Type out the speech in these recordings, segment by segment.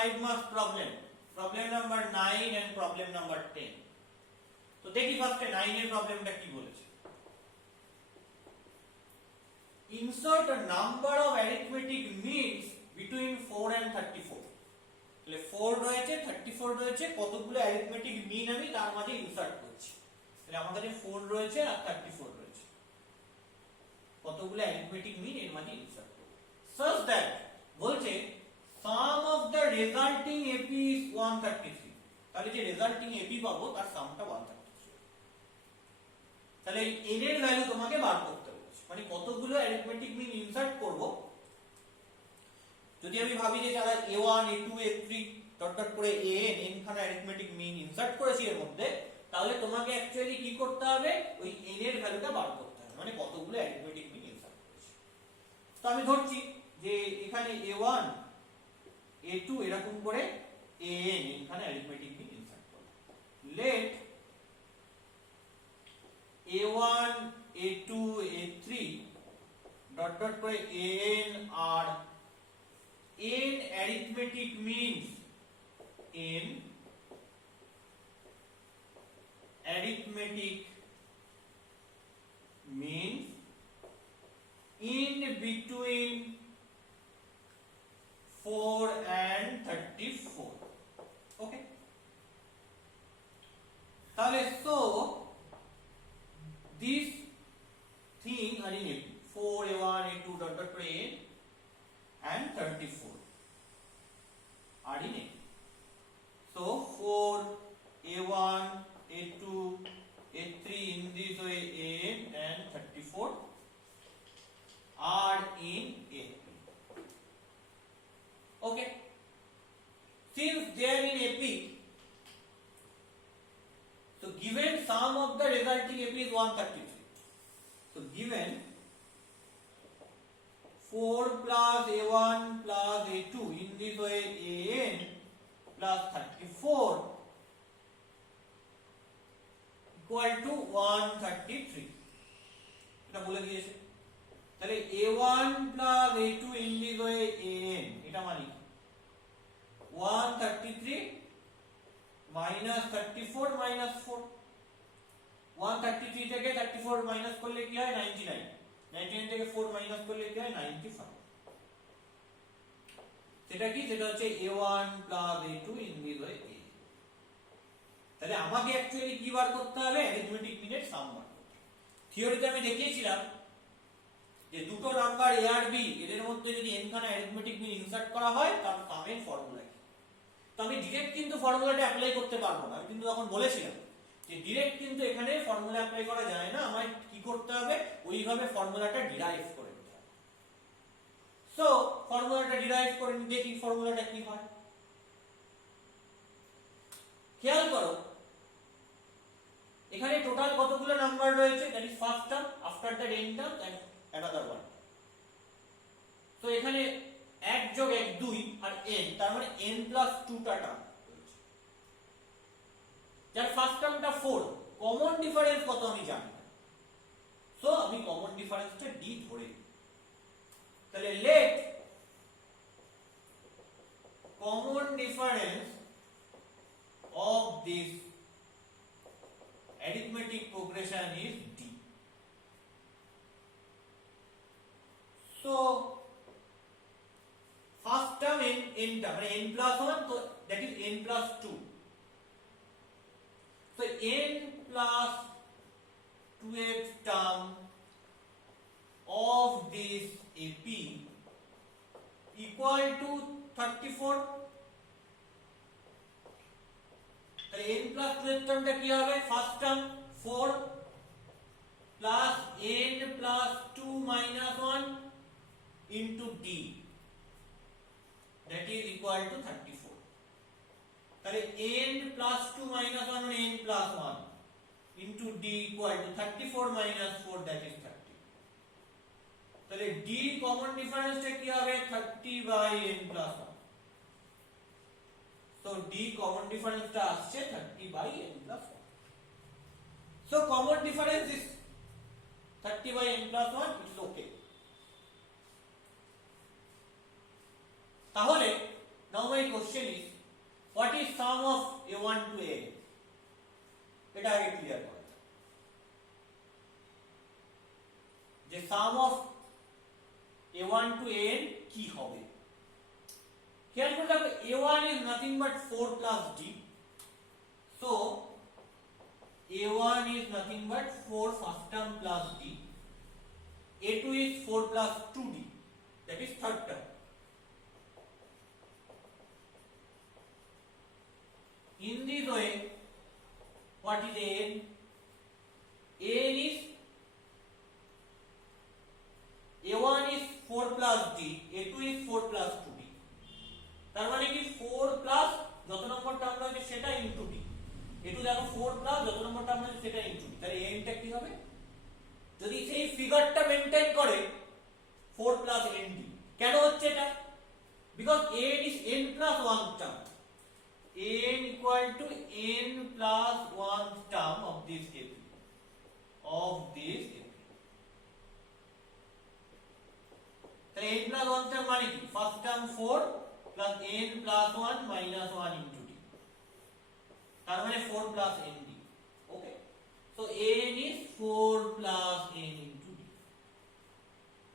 5 marks problem, problem number 9 and problem number 10. তো দেখি ফার্স্টে 9 এর প্রবলেমটা কি বলেছে। Insert a number of arithmetic means between 4 and 34. তাহলে 4 রয়েছে 34 রয়েছে, কতগুলো অ্যারিথমেটিক মিন আমি তার মাঝে ইনসার্ট করছি। তাহলে আমার কাছে 4 রয়েছে আর 34 রয়েছে, কতগুলো অ্যারিথমেটিক মিন এর মাঝে ইনসার্ট করব। such that বলছে sum of the resulting AP is 133। তাহলে যে রেজাল্টিং AP পাবো তার সামটা 133। তাহলে এই n এর ভ্যালু তোমাকে বার করতে বলেছে, মানে কতগুলো অ্যারিথমেটিক মিন ইনসার্ট করব। যদি আমি ভাবি যে যারা a1 a2 a3 dot dot করে an n খানা অ্যারিথমেটিক মিন ইনসার্ট করেছি এর মধ্যে, তাহলে তোমাকে অ্যাকচুয়ালি কি করতে হবে, ওই n এর ভ্যালুটা বার করতে হবে, মানে কতগুলো অ্যারিথমেটিক মিন ইনসার্ট করেছি। তো আমি ধরছি যে এখানে a1 a2 এরকম করে an এখানে অ্যারিথমেটিক মিন ইনসার্ট করব। Let a1 a2 a3 dot dot করে an আর n arithmetic means n arithmetic means in between 4 and 34. Okay, তাহলে so this thing are in AP 4 a1 a2 dot dot করে n and 34 are in AP. So 4 a1 a2 a3 in this way n and 34 are in AP. Okay, since they are in AP, so given sum of the resulting AP is 133. So given 4 plus a1 plus a2 in this way an plus 34 equal to 133. এটা বলে দিয়েছে। তাহলে a1 plus a2 in this way an এটা মানে 133 minus 34 minus 4, 133 থেকে 34 minus করলে কি হয় 99, 99 থেকে 4 মাইনাস করলে কি হয় 95। সেটা কি, সেটা হচ্ছে a1 plus a2 in this way a। তাহলে আমাকে অ্যাকচুয়ালি কি বার করতে হবে, অ্যারিথমেটিক মিনের সাম বার করতে হবে। থিওরিতে আমি দেখিয়েছিলাম যে দুটো নাম্বার a আর b এদের মধ্যে যদি n খানা অ্যারিথমেটিক মিন ইনসার্ট করা হয় তার সামের ফর্মুলা কি। তো আমি ডিরেক্ট কিন্তু ফর্মুলাটা অ্যাপ্লাই করতে পারবো না, আমি কিন্তু তখন বলেছিলাম যে ডিরেক্ট কিন্তু এখানে ফর্মুলা অ্যাপ্লাই করা যায় না, আমায় কি করতে হবে, ওইভাবে ফর্মুলাটা ডিরাইভ করে নিতে হবে। সো ফর্মুলাটা ডিরাইভ করে নি, দেখি ফর্মুলাটা কি হয়। খেয়াল করো এখানে টোটাল কতগুলো নাম্বার রয়েছে, that is first term, after that n term and another one. তো এখানে 1 যোগ 1 2 আর n, তার মানে n প্লাস 2 টা টার্ম রয়েছে, যার ফার্স্ট টার্মটা 4। কমন ডিফারেন্স কত আমি জানি না, সো আমি কমন ডিফারেন্সটা d ধরে নিই। তাহলে let common difference of this arithmetic progression is d. So first term n term n plus 1, so that is n plus 2. So n plus 2th term of this AP equal to 34. তাহলে n plus 2 টার্মটা কি হবে, first term 4 plus n plus 2 minus 1 into d, that is equal to 34. তাহলে n plus 2 minus 1 মানে n plus 1 into d equal to 34 minus 4, that is 30. তাহলে d common ডিফারেন্সটা কি হবে, 30 by n plus 1. So d common difference টা আসছে 30 by n plus 1. So common difference is 30 by n plus 1, it is okay. তাহলে now my my question is, what is sum of a1 to a? এটা আগে clear করা যাক যে sum of a1 to an কি হবে। খেয়াল করে দেখো a1 is nothing but 4 plus d, so a1 is nothing but 4 first term plus d, a2 is 4 plus 2d, that is third term. In this way, what is an? An is a1 is 4 plus d, a2 is 4 plus 2d, তার মানে কি 4 plus যত নম্বর term রয়েছে সেটা into d, a2 দেখো 4 plus যত নম্বর term রয়েছে সেটা ইনটু d, তাহলে n টা কি হবে? যদি সেই ফিগারটা মেইনটেইন করে 4 plus nd, কেন হচ্ছে এটা? Because n is n plus 1 term, n equal to n plus 1 term of this AP, তাহলে n plus 1 term মানে কি? First term 4 plus n plus 1 minus 1 into d, তার মানে 4 plus nd, okay. So n is 4 plus n into d,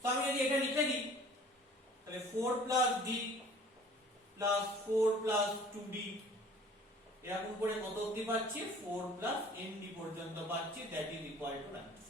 so আমি যদি এটা লিখে দিই তাহলে 4 plus d plus 4 plus 2d এরকম করে কত অবধি পাচ্ছি? 4 plus nd পর্যন্ত পাচ্ছি, দ্যাট ইজ ইকুয়াল টু 94।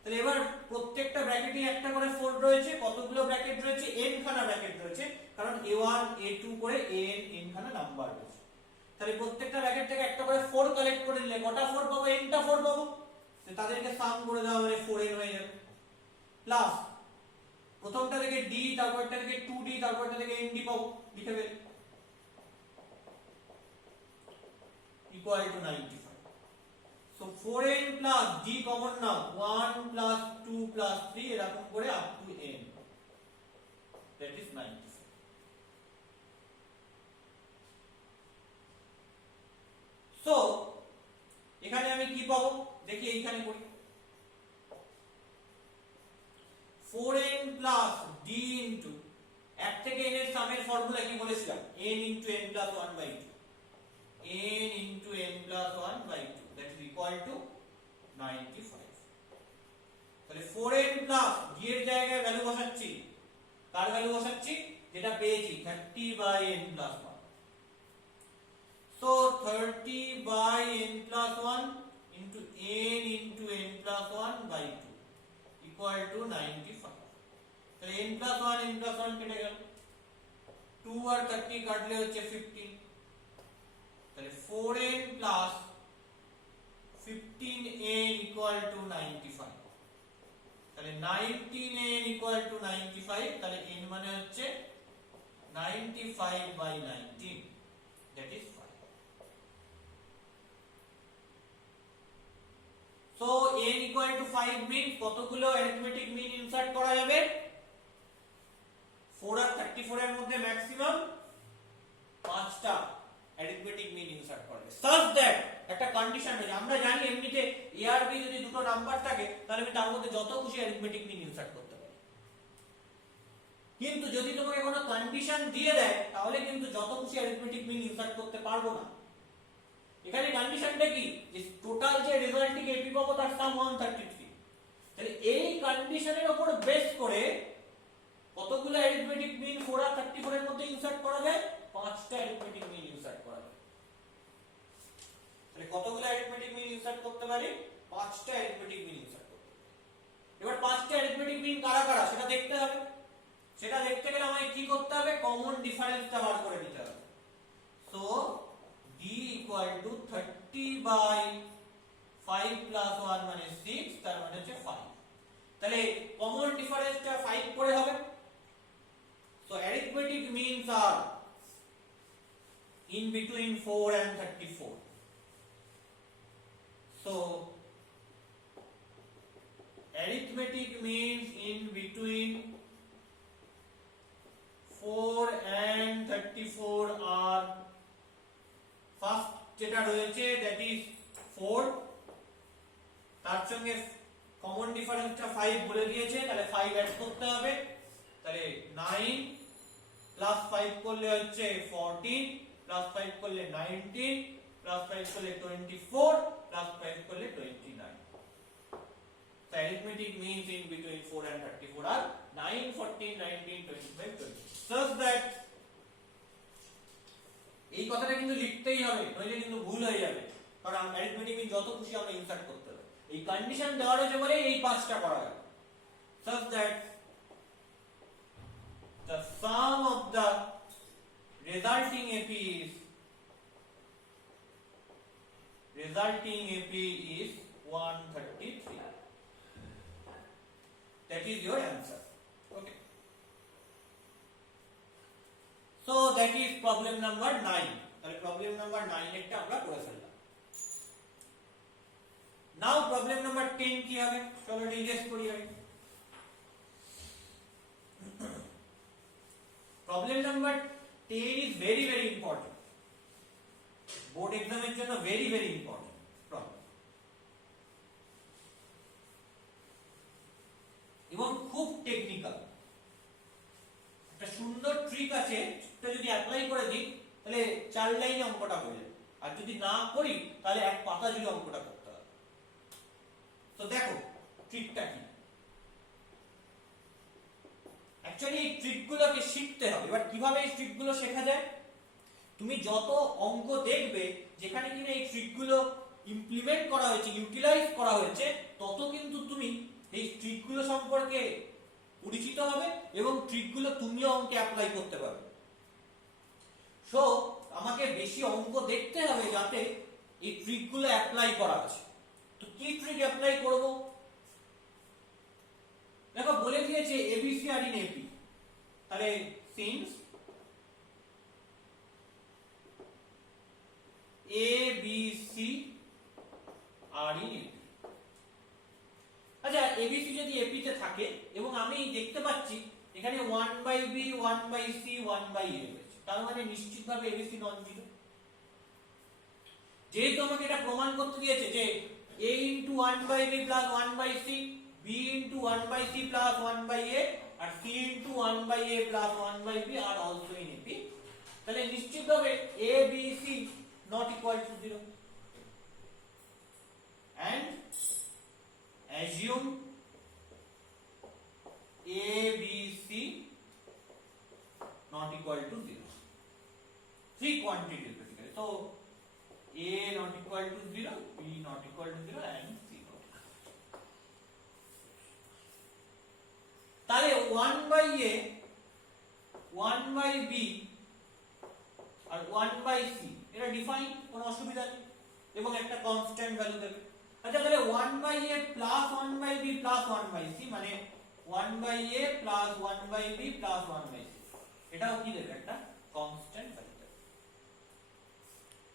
তাহলে এবার প্রত্যেকটা ব্র্যাকেটে একটা করে 4 রয়েছে, কতগুলো ব্র্যাকেট রয়েছে? n খানা ব্র্যাকেট রয়েছে, কারণ a1 a2 করে n খানা নাম্বার রয়েছে। তাহলে প্রত্যেকটা ব্র্যাকেট থেকে একটা করে 4 কালেক্ট করে নিলে কটা 4 পাবো? n টা 4 পাবো, তাদেরকে সাম করে দেওয়া মানে 4n হয়ে যাবে, প্লাস প্রথমটা থেকে d, তারপরটা থেকে 2d, তারপরটা থেকে nd পাবো, লিখে ফেলি, equal to 95. So 4n plus d common now, 1 plus 2 plus 3 এরকম করে up to n, that is 95. So এখানে আমি কি পাবো দেখি, এইখানে করি 4n plus d into 1 থেকে n এর সামের ফর্মুলা কি বলেছিলাম? n into n plus 1 by 2, n into n plus 1 by 2, that is equal to 95. তাহলে 4n plus d এর জায়গায় ভ্যালু বসাচ্ছি, কার ভ্যালু বসাচ্ছি? যেটা পেয়েছি 30 by n plus 1, so 30 by n plus 1 into n plus 1 by 2 equal to 95. তাহলে n plus 1 কেটে গেল, 2 আর 30 কাটলে হচ্ছে 15, তাহলে 4n plus 15n equal to 95, তাহলে 19n equal to 95, তাহলে n মানে হচ্ছে 95 by 19, that is 5. So n equal to 5 means কতগুলো arithmetic mean insert করা যাবে? 4 আর 34 এর মধ্যে ম্যাক্সিমাম 5টা arithmetic mean insert করবে, such that একটা কন্ডিশন রয়েছে। আমরা জানি এমনিতে a আর b যদি দুটো নাম্বার থাকে তাহলে আমি তার মধ্যে যত খুশি arithmetic mean insert করতে পারি, কিন্তু যদি তোমাকে কোনো কন্ডিশন দিয়ে দেয় তাহলে কিন্তু যত খুশি arithmetic mean insert করতে পারবো না। এখানে কন্ডিশনটা কি? যে টোটাল যে রেজাল্টটিকে এপি পাবো তার সাম 133, তাহলে এই কন্ডিশনের উপর বেস করে কতগুলো arithmetic mean 4 আর 34 এর মধ্যে ইনসার্ট করা যায়? 5টা arithmetic mean ইনসার্ট করা যায়। তাহলে কতগুলো arithmetic mean ইনসার্ট করতে পারি? 5টা arithmetic mean ইনসার্ট করতে পারি। এবার 5টা arithmetic mean কারা কারা সেটা দেখতে হবে, সেটা দেখতে গেলে আমায় কি করতে হবে? কমন ডিফারেন্সটা বার করে নিতে হবে। So d equal to 30 by 5 plus 1 মানে 6, তার মানে হচ্ছে 5, তাহলে কমন ডিফারেন্সটা 5 করে হবে। So arithmetic means are in between 4 and 34. So arithmetic means in between 4 and 34 are first যেটা রয়েছে that is 4, তার সঙ্গে কমন ডিফারেন্সটা 5 বলে দিয়েছে, তাহলে 5 অ্যাড করতে হবে, তাহলে 9 প্লাস 5 করলে হচ্ছে 14, প্লাস 5 করলে 19, প্লাস 5 করলে 24, প্লাস 5 করলে 29. So arithmetic means in between 4 and 34 are 9, 14, 19, 25, 20. Such that এই কথাটা কিন্তু লিখতেই হবে, নইলে কিন্তু ভুল হয়ে যাবে, কারণ arithmetic means যত খুশি আমরা ইনসার্ট করতে হবে। এই কন্ডিশন দেওয়া রয়েছে বলে এই পাঁচটা করা গেল। Such that the sum of the resulting AP is 133. That is your answer. Okay. So that is problem number 9. তাহলে problem number 9 একটা আমরা করে ফেললাম। Now problem number 10 কি হবে? চলো ডিসকাস করি আগে। Problem number 10 is very very important. Board exam এর জন্য very very important problem. এবং খুব টেকনিক্যাল। একটা সুন্দর ট্রিক আছে, এটা যদি অ্যাপ্লাই করে দিই তাহলে 4 লাইনে অঙ্কটা হয়ে যাবে, আর যদি না করি তাহলে এক পাতা জুড়ে অঙ্কটা করতে হবে। তো দেখো ট্রিকটা কি। অ্যাকচুয়ালি এই ট্রিকগুলোকে শিখতে হবে। এবার কিভাবে এই ট্রিকগুলো শেখা যায়? তুমি যত অঙ্ক দেখবে যেখানে কিনা এই ট্রিকগুলো ইমপ্লিমেন্ট করা হয়েছে, ইউটিলাইজ করা হয়েছে, তত কিন্তু তুমি এই ট্রিকগুলো সম্পর্কে পরিচিত হবে এবং ট্রিকগুলো তুমিও অঙ্কে অ্যাপ্লাই করতে পারবে। সো আমাকে বেশি অঙ্ক দেখতে হবে যাতে এই ট্রিকগুলো অ্যাপ্লাই করা আছে। তো কি ট্রিক অ্যাপ্লাই করব? দেখো বলে দিয়েছে ABC আর ইন AP, তাহলে since ABC are in AP। আচ্ছা ABC যদি AP তে থাকে এবং আমি দেখতে পাচ্ছি এখানে 1/b 1/c 1/a রয়েছে, তার মানে নিশ্চিতভাবে ABC নন জিরো। যেহেতু আমাকে এটা প্রমাণ করতে দিয়েছে যে a into 1/b plus 1/c, b into 1/c plus 1/a R c into 1/a plus 1/b are also in AP, তাহলে নিশ্চিতভাবে a b c not equal to 0 and assume a b c not equal to 0. Three quantities basically. So a not equal to 0, b not equal to 0 and c not equal to 0. তাহলে 1/a 1/b আর 1/c এটা define, কোনো অসুবিধা নেই, এবং একটা constant value দেবে। আচ্ছা তাহলে 1/a plus 1/b plus 1/c মানে 1/a plus 1/b plus 1/c, এটাও কি দেবে? একটা কনস্ট্যান্ট ভ্যালু দেবে।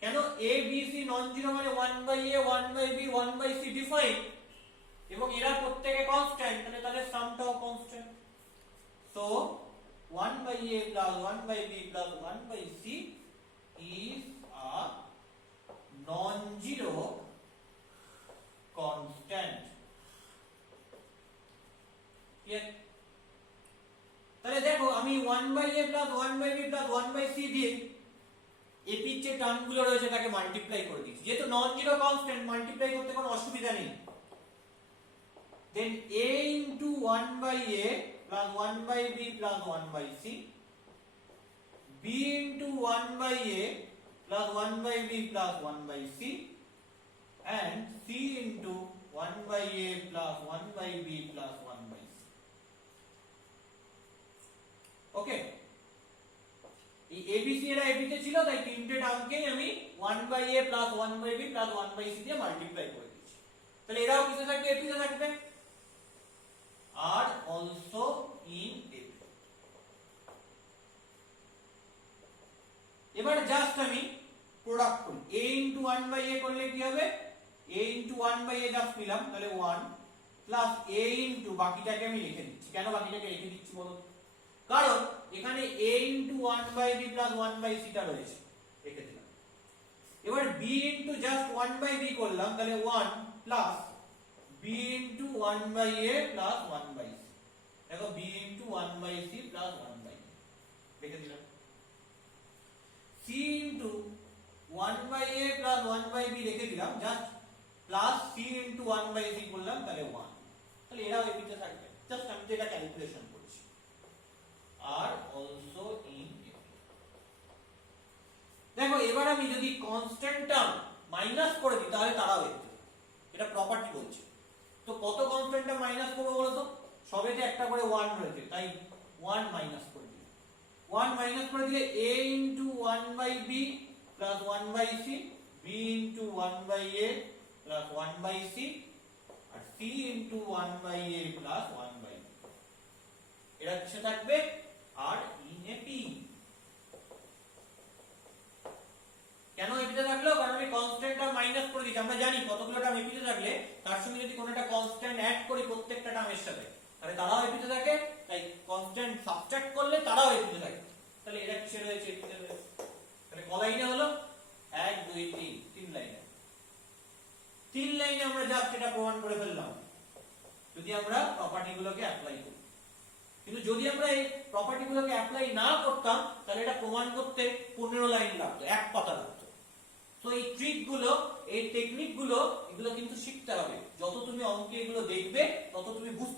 কেন? a b c non zero মানে 1/a 1/b 1/c ডিফাইন এবং এরা প্রত্যেকে কনস্ট্যান্ট, তাহলে সামটাও constant. So 1/a plus 1/b plus 1/c is a non-zero constant. Clear? তাহলে দেখো আমি 1/a plus 1/b plus 1/c দিয়ে AP এর যে টার্মগুলো রয়েছে তাকে মাল্টিপ্লাই করে দিচ্ছি। যেহেতু নন-জিরো কনস্ট্যান্ট, মাল্টিপ্লাই করতে কোনো অসুবিধা নেই। Then a into 1/a plus 1/b plus 1/c, b into 1/a plus 1/b plus 1/c and c into 1/a plus 1/b plus 1/c. Okay, এই ABC এরা AP তে ছিল, তাই তিনটে টার্মকে আমি 1/a plus 1/b plus 1/c দিয়ে multiply করে দিয়েছি। তাহলে এরাও কিসে থাকবে? AP তে থাকবে। are also in AP. এবার জাস্ট আমি প্রোডাক্ট করি। a into 1/a করলে কি হবে? a into 1/a জাস্ট নিলাম, তাহলে 1 প্লাস a into বাকিটাকে আমি লিখে দিচ্ছি। কেন বাকিটাকে লিখে দিচ্ছি বলো? কারণ এখানে a into 1/b plus 1/c টা রয়েছে, লিখে দিলাম। এবার b into জাস্ট 1/b করলাম, তাহলে 1 plus b into 1/a plus 1/c। দেখো b into 1/c plus 1/a লিখে দিলাম। 1/a প্লাস 1/b রেখে দিলাম, just plus c into 1/c করলাম, তাহলে 1। তাহলে এরাও এপিতে থাকবে, জাস্ট আমি তো এটা ক্যালকুলেশন করছি। Are also in AP. দেখো এবার আমি যদি কনস্ট্যান্ট টার্ম মাইনাস করে দিই তাহলে তারাও এপিতে, এটা প্রপার্টি বলছে। তো কত কনস্ট্যান্ট টার্ম মাইনাস করবো বলো তো? সবেতে একটা করে 1 রয়েছে, তাই 1 মাইনাস করে দিই। 1 মাইনাস করে দিলে a into 1/b plus 1/c, b into 1/a plus 1/c, আর c into 1/a plus 1/b। এটা কিসে থাকবে? Are in A P. কেন এপিতে থাকলো? কারণ আমি কনস্ট্যান্টটা মাইনাস করে দিচ্ছি। আমরা জানি কতগুলো টার্ম এপিতে থাকলে তার সঙ্গে যদি কোনো একটা কনস্ট্যান্ট অ্যাড করি প্রত্যেকটা টার্মের সাথে, তাহলে তারাও এপিতে থাকে। তাই কনস্ট্যান্ট সাবট্রাক্ট করলে তারাও এপিতে থাকে। তাহলে এটা কিসে রয়েছে? এপিতে রয়েছে। তাহলে ক লাইনে হলো? 1 2 3, 3 লাইনে। 3 লাইনে আমরা জাস্ট এটা প্রমাণ করে ফেললাম যদি আমরা প্রপার্টিগুলোকে অ্যাপ্লাই করি। কিন্তু যদি আমরা এই প্রপার্টিগুলোকে অ্যাপ্লাই না করতাম তাহলে এটা প্রমাণ করতে 15 লাইন লাগতো, এক পাতা লাগতো। তো এই ট্রিকগুলো, এই টেকনিকগুলো, এগুলো কিন্তু শিখতে হবে। যত তুমি অঙ্কে এগুলো দেখবে তত তুমি বুঝতে